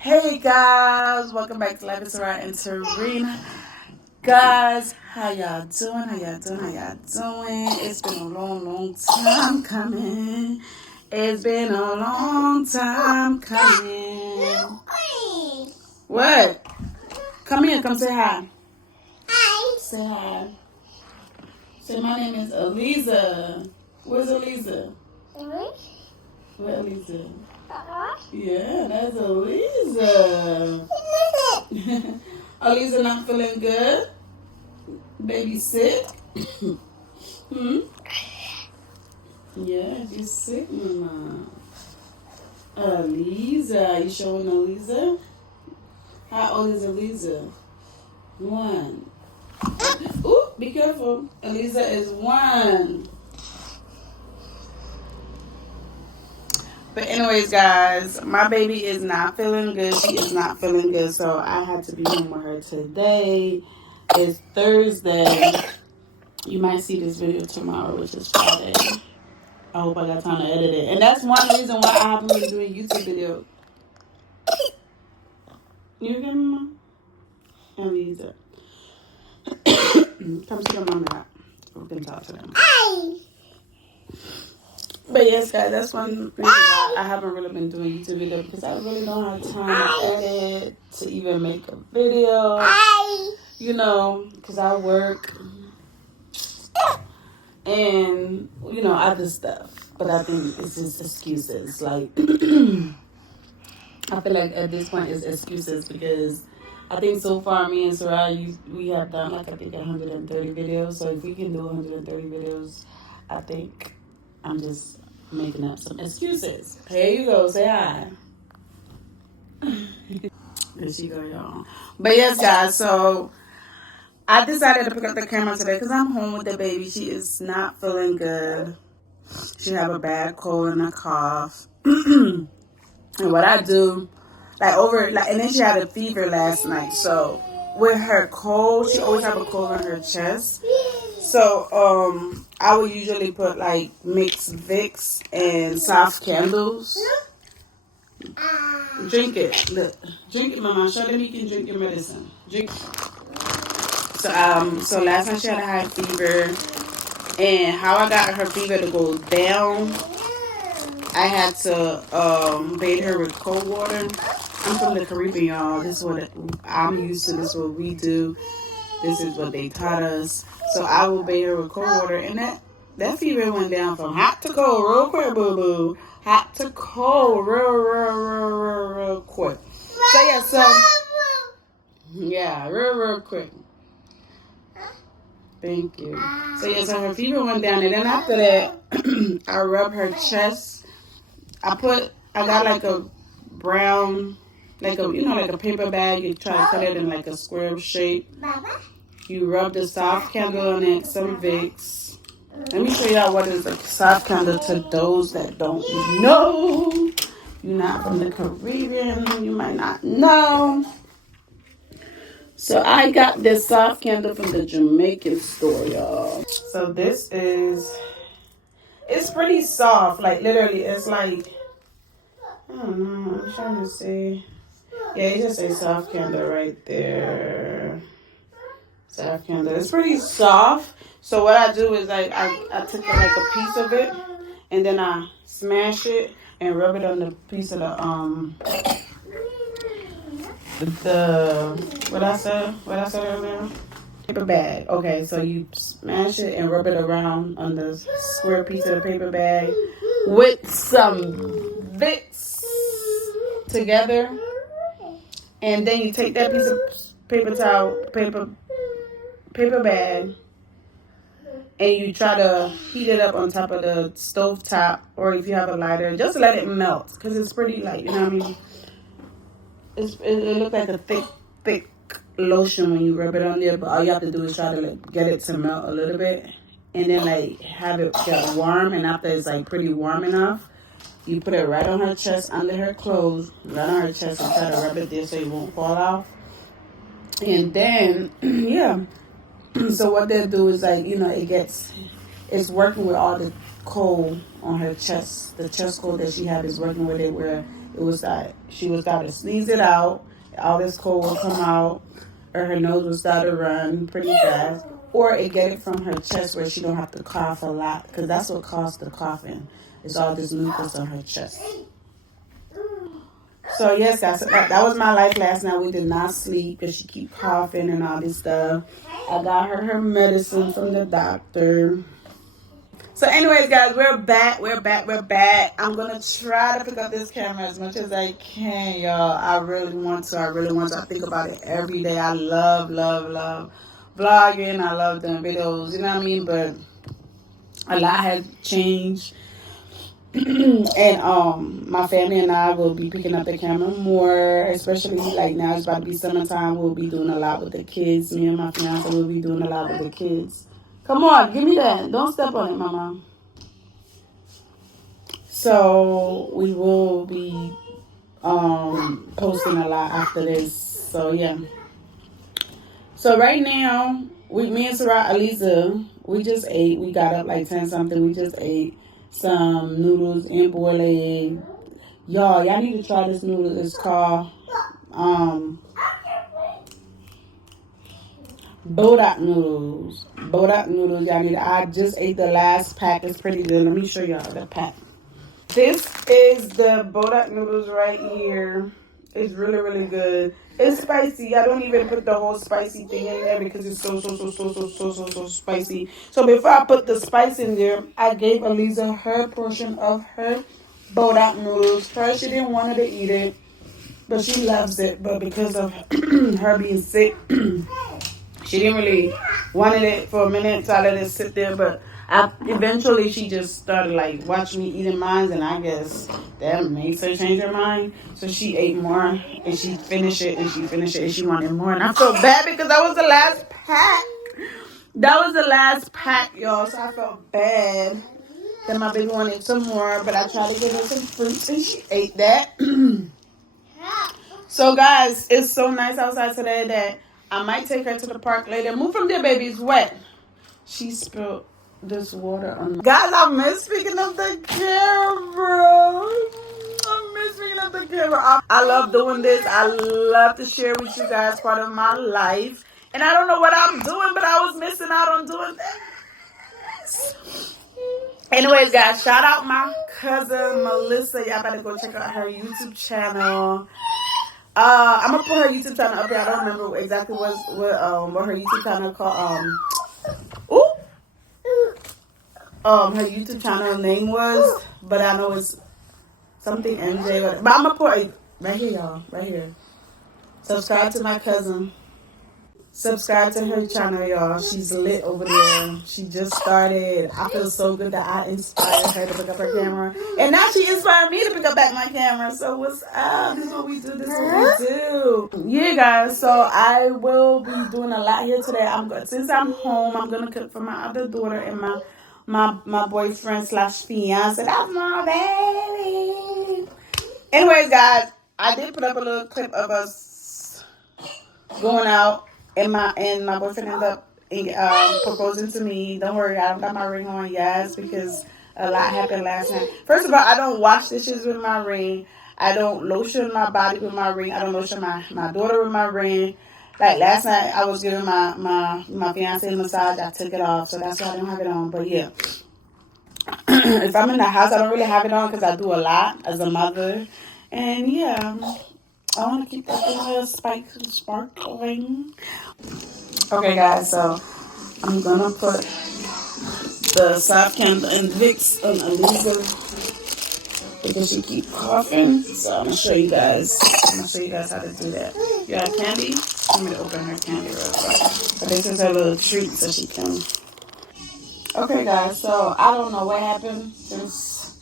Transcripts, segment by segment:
Hey guys, welcome back to Life is Sarah and Serena. Guys, how y'all doing? It's been a long time coming. It's been a long time coming. What? Come here, come say hi. Hi. Say hi. Say my name is Aliza. Where's Aliza? Where Aliza? Yeah, that's Aliza. Aliza not feeling good? Baby sick? Yeah, she's sick, mama. Aliza, you showing Aliza? How old is Aliza? 1. Ooh, be careful. Aliza is 1. But anyways, guys, my baby is not feeling good. She is not feeling good, so I had to be home with her today. It's Thursday. You might see this video tomorrow, which is Friday. I hope I got time to edit it. And that's one reason why I haven't been doing YouTube videos. You hear me, Mama? Aliza. Come see your mom now. We can talk to them. But yes, guys, that's one reason why I haven't really been doing YouTube videos, because I really don't have time to edit, to even make a video. You know, because I work and, you know, other stuff. But I think it's just excuses. Like, I feel like at this point it's excuses, because I think so far me and Sarah, we have done like I think 130 videos. So if we can do 130 videos, I think I'm just making up some excuses. Here you go, say hi. There she go, y'all. But yes, guys, so I decided to pick up the camera today because I'm home with the baby. She is not feeling good. She have a bad cold and a cough. And what I do, and then she had a fever last night. So with her cold, she always have a cold on her chest. So I would usually put like mixed Vicks and soft candles. Drink it. Look, drink it, Mama. Show them you can drink your medicine. Drink. So last night she had a high fever, and how I got her fever to go down, I had to bathe her with cold water. I'm from the Caribbean, y'all. This is what I'm used to. This is what we do. This is what they taught us. So I will bathe her with cold water, and that fever went down from hot to cold real quick, boo boo. Hot to cold, real quick. Real quick. Thank you. So her fever went down, and then after that, I rubbed her chest. I got like a brown, like a paper bag. You try to cut it in like a square shape. You rub the soft candle on it, some Vicks. Let me show y'all what is a soft candle to those that don't know. You're not from the Caribbean, you might not know. So I got this soft candle from the Jamaican store, y'all. So it's pretty soft. Like literally, it's like, I don't know, I'm trying to see. Yeah, it just says soft candle right there. Soft candle. It's pretty soft. So what I do is I took like a piece of it, and then I smash it and rub it on the piece of what I said earlier? Paper bag. Okay, so you smash it and rub it around on the square piece of the paper bag with some Vicks together, and then you take that piece of paper bag, and you try to heat it up on top of the stove top, or if you have a lighter, just let it melt, because it's pretty light, you know what I mean? It looks like a thick lotion when you rub it on there, but all you have to do is try to like get it to melt a little bit, and then like have it get warm, and after it's like pretty warm enough, you put it right on her chest, under her clothes, right on her chest, and try to rub it there so it won't fall off. And then, yeah. So what they'll do is like, it's working with all the cold on her chest. The chest cold that she had is working with it, where It was that she would start to sneeze it out, all this cold would come out, or her nose would start to run pretty fast, or it get it from her chest where she don't have to cough a lot, because that's what caused the coughing. It's all this mucus on her chest. So yes, that was my life last night. We did not sleep because she keep coughing and all this stuff. I got her medicine from the doctor. So anyways, guys, we're back. I'm going to try to pick up this camera as much as I can, y'all. I really want to. I think about it every day. I love vlogging. I love doing videos, you know what I mean? But a lot has changed. And my family and I will be picking up the camera more, especially like now it's about to be summertime. We'll be doing a lot with the kids. Me and my fiance will be doing a lot with the kids. Come on, give me that. Don't step on it, mama. So we will be posting a lot after this. So yeah. So right now, me and Aliza, we just ate. We got up like 10 something. We just ate some noodles and boiled egg. Y'all need to try this noodle. It's called Bodak noodles. Y'all need. I just ate the last pack. It's pretty good. Let me show y'all the pack. This is the Bodak noodles right here. It's really good. It's spicy. I don't even put the whole spicy thing in there because it's so spicy. So before I put the spice in there, I gave Aliza her portion of her Bodak noodles. First, she didn't want her to eat it, but she loves it. But because of her being sick, she didn't really wanted it for a minute, so I let it sit there. But eventually, she just started like watching me eating mine, and I guess that makes her change her mind. So she ate more, and she finished it, and she wanted more. And I felt bad because that was the last pack. Y'all. So I felt bad that my baby wanted some more, but I tried to give her some fruits, and she ate that. So guys, it's so nice outside today that I might take her to the park later. Move from there, baby. It's wet. She spilled this water on me. Guys, I miss speaking of the camera. I love doing this. I love to share with you guys part of my life. And I don't know what I'm doing, but I was missing out on doing this. Anyways, guys, shout out my cousin Melissa. Y'all better go check out her YouTube channel. I'm gonna put her YouTube channel up here. I don't remember exactly what her YouTube channel called. Her YouTube channel name was, but I know it's something MJ. But I'm gonna put it right here, y'all. Right here. Subscribe to my cousin. Subscribe to her channel, y'all. She's lit over there. She just started. I feel so good that I inspired her to pick up her camera. And now she inspired me to pick up back my camera. So what's up? This is what we do. Yeah, guys. So I will be doing a lot here today. Since I'm home, I'm going to cook for my other daughter and my boyfriend / fiance. That's my baby. Anyways, guys, I did put up a little clip of us going out. And my boyfriend ended up proposing to me. Don't worry, I don't got my ring on, yes, because a lot happened last night. First of all, I don't wash dishes with my ring. I don't lotion my body with my ring. I don't lotion my daughter with my ring. Like last night, I was giving my fiance a massage. I took it off, so that's why I don't have it on. But yeah, if I'm in the house, I don't really have it on because I do a lot as a mother. And yeah, I want to keep that little sparkling. Okay, guys, so I'm going to put the soft candle and Vicks on Aliza because she keep coughing. So I'm going to show you guys. How to do that. You have candy? I'm going to open her candy real quick. But this is her little treat so she can. Okay, guys, so I don't know what happened since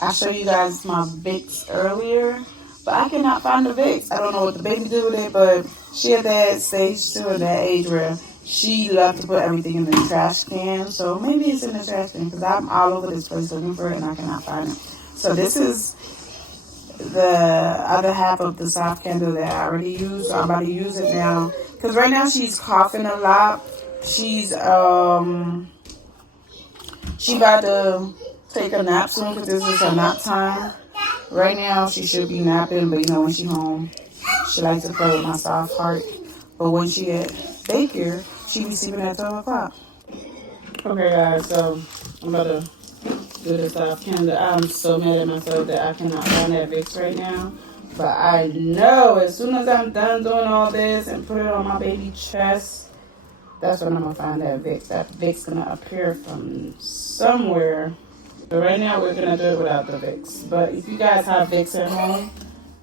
I showed you guys my Vicks earlier. But I cannot find the Vicks. I don't know what the baby did with it, but she at that stage too, at that age where she loved to put everything in the trash can. So maybe it's in the trash can because I'm all over this place looking for it and I cannot find it. So this is the other half of the soft candle that I already used. So I'm about to use it now because right now she's coughing a lot. She's she about to take a nap soon because this is her nap time. Right now, she should be napping, but you know, when she home, she likes to play with my soft heart. But when she at daycare, she be sleeping at 12 o'clock. Okay, guys, so I'm about to do this off camera. I'm so mad at myself that I cannot find that Vicks right now. But I know as soon as I'm done doing all this and put it on my baby chest, that's when I'm gonna find that Vicks. That Vicks gonna appear from somewhere. But right now we're gonna do it without the Vicks. But if you guys have Vicks at home,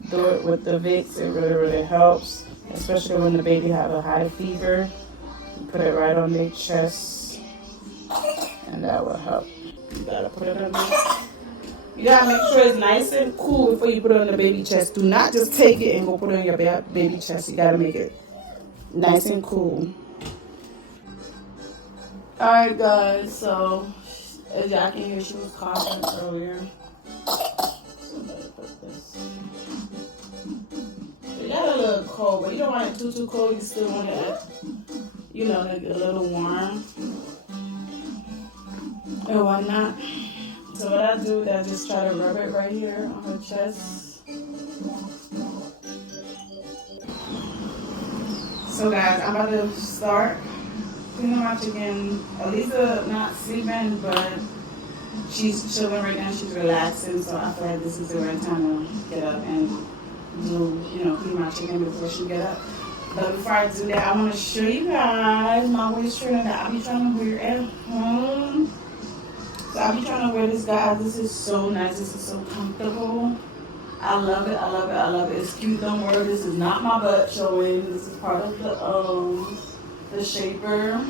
do it with the Vicks. It really, really helps, especially when the baby have a high fever. You put it right on their chest, and that will help. You gotta put it on there. You gotta make sure it's nice and cool before you put it on the baby chest. Do not just take it and go put it on your baby chest. You gotta make it nice and cool. Alright guys, so as y'all can hear, she was coughing earlier. It got a little cold, but you don't want it too cold. You still want it, you know, like a little warm and whatnot. So what I do is I just try to rub it right here on her chest. So guys, I'm about to start cleaning my chicken. Aliza not sleeping, but she's chilling right now. She's relaxing, so I feel like this is the right time to get up and do, you know, clean my chicken before she get up. But before I do that, I want to show you guys my waist trainer that I be trying to wear at home. So I be trying to wear this, guys. This is so nice. This is so comfortable. I love it. I love it. I love it. It's cute. Don't worry. This is not my butt showing. This is part of the shaper.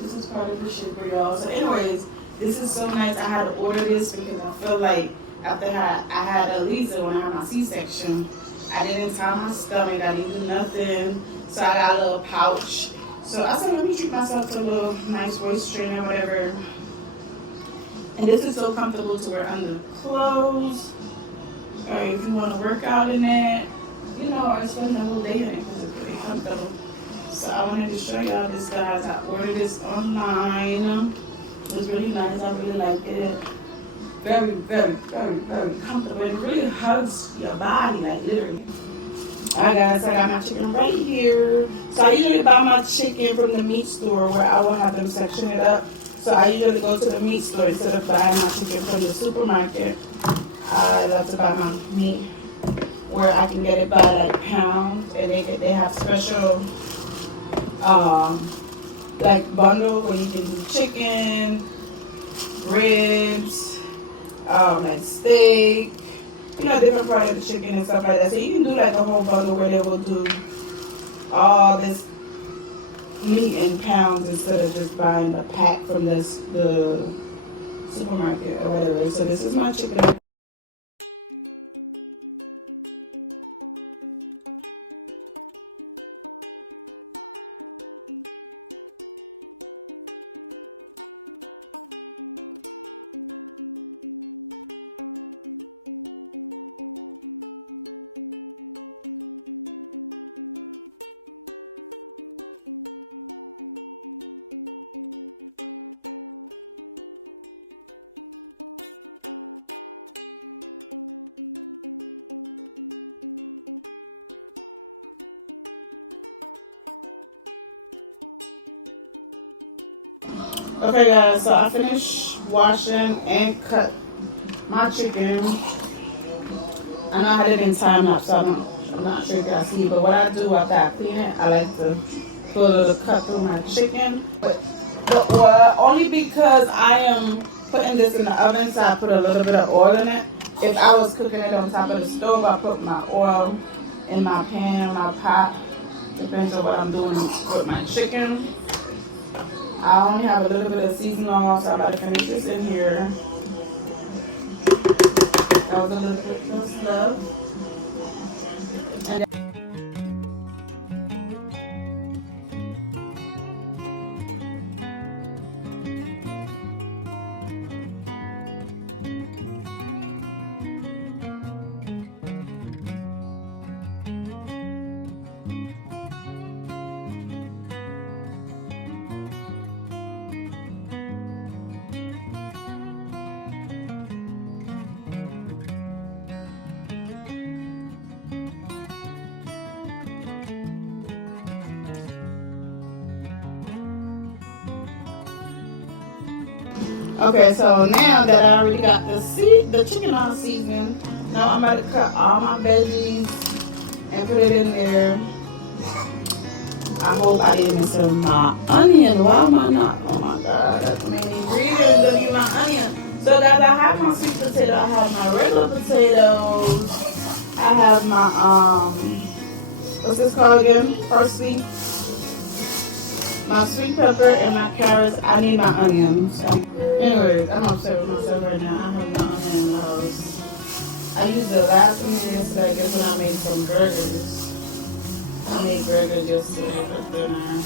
This is part of the shaper, y'all. So anyways, this is so nice. I had to order this because I feel like after I had Aliza when I had my C-section, I didn't tie my stomach. I didn't do nothing. So I got a little pouch. So I said, let me treat myself to a little nice waist trainer, whatever. And this is so comfortable to wear under clothes. Or if you want to work out in it, you know, or spend the whole day in it because it's really comfortable. So I wanted to show y'all this, guys. I ordered this online. It's really nice. I really like it. Very, very, very, very comfortable. It really hugs your body, like literally. Alright guys, I got my chicken right here. So I usually buy my chicken from the meat store where I will have them section it up. So I usually go to the meat store instead of buying my chicken from the supermarket. I love to buy my meat where I can get it by like pounds, and they have special like bundle where you can do chicken, ribs, and steak, you know, different part of the chicken and stuff like that. So you can do like a whole bundle where they will do all this meat in pounds instead of just buying a pack from the supermarket or whatever. So this is my chicken. Okay guys, so I finished washing and cut my chicken. I know I had it in time lapse, so I'm not sure if y'all see, but what I do after I clean it, I like to put a little cut through my chicken. But the oil, only because I am putting this in the oven, so I put a little bit of oil in it. If I was cooking it on top of the stove, I put my oil in my pan, my pot. Depends on what I'm doing with my chicken. I only have a little bit of seasoning on, so I'm about to finish this in here. That was a little bit of stuff. And Okay, so now that I already got the chicken on season, now I'm about to cut all my veggies and put it in there. I hope I didn't miss my onion. Why am I not? Oh my god, that's the main ingredient. Gonna be my onion. So guys, I have my sweet potato. I have my regular potatoes. I have my what's this called again? Parsley. My sweet pepper and my carrots. I need my onions. Anyways, I'm upset with myself right now. I have my onion in the house. I used the last onion yesterday. I guess when I made some burgers. I made burgers yesterday for dinner.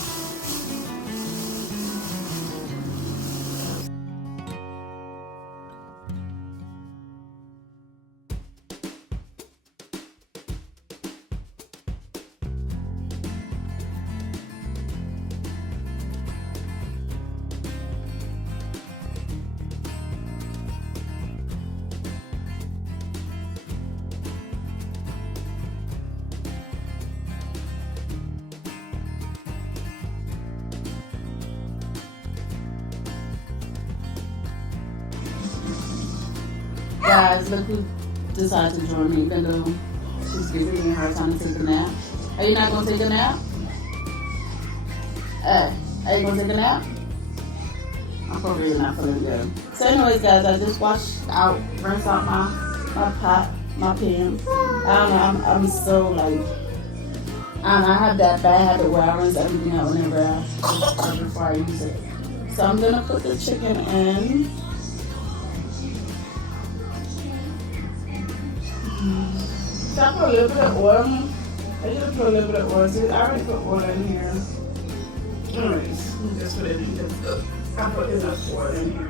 Guys, look who decided to join me, even though she's giving me a hard time to take a nap. Are you not going to take a nap? Hey, are you going to take a nap? I'm probably not feeling good. So anyways, guys, I just rinsed out my pot, my pan. I don't know, I'm so like, I have that bad habit where I rinse everything out whenever before I use it. So I'm going to put the chicken in. So I put a little bit of oil. I just put a little bit of oil. See, I already put oil in here. Anyways, let me just put it in here. I put enough oil in here.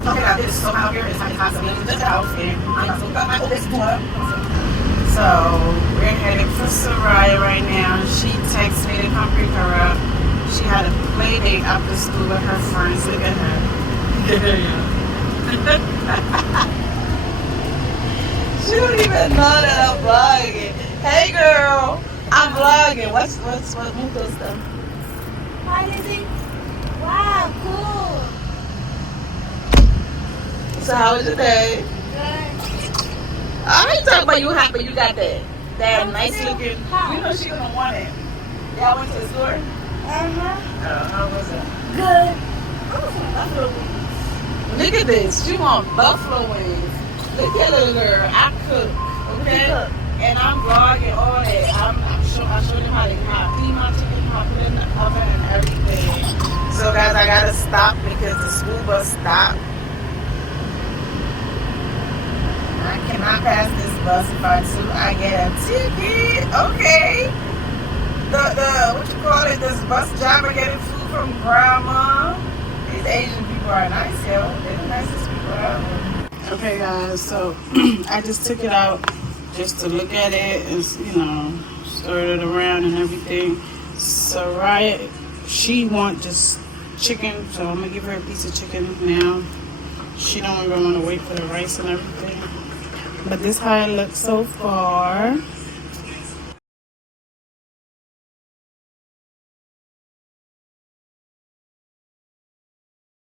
Okay, now this, so out here is like constantly in the house, and I also got my oldest daughter. So we're heading for Soraya right now. She texted me to come pick her up. She had a play date after school with her friends. Look at her. She don't even know that I'm vlogging. Hey girl, I'm vlogging. What Muto stuff? Hi, Lizzie. Wow, cool. So how was your day? Good. I ain't talking about you happy you got that nice looking. You know she gonna want it. Y'all went to the store? How was it? Good. Buffalo wings. Look at this. She want buffalo wings. Look at little girl. I cook. Okay? And I'm vlogging all that. I showed them how to clean my chicken, how to put it in the oven and everything. So guys, I gotta stop because the school bus stopped. I cannot pass this bus if I get a ticket. Okay. The what you call it? This bus driver getting food from grandma. These Asian people are nice, yo. They're the nicest people ever. Okay, guys. So I just took it out just to look at it and stir it around and everything. Soraya, she want just chicken, so I'm gonna give her a piece of chicken now. She don't even want to wait for the rice and everything. But this how it looks so far.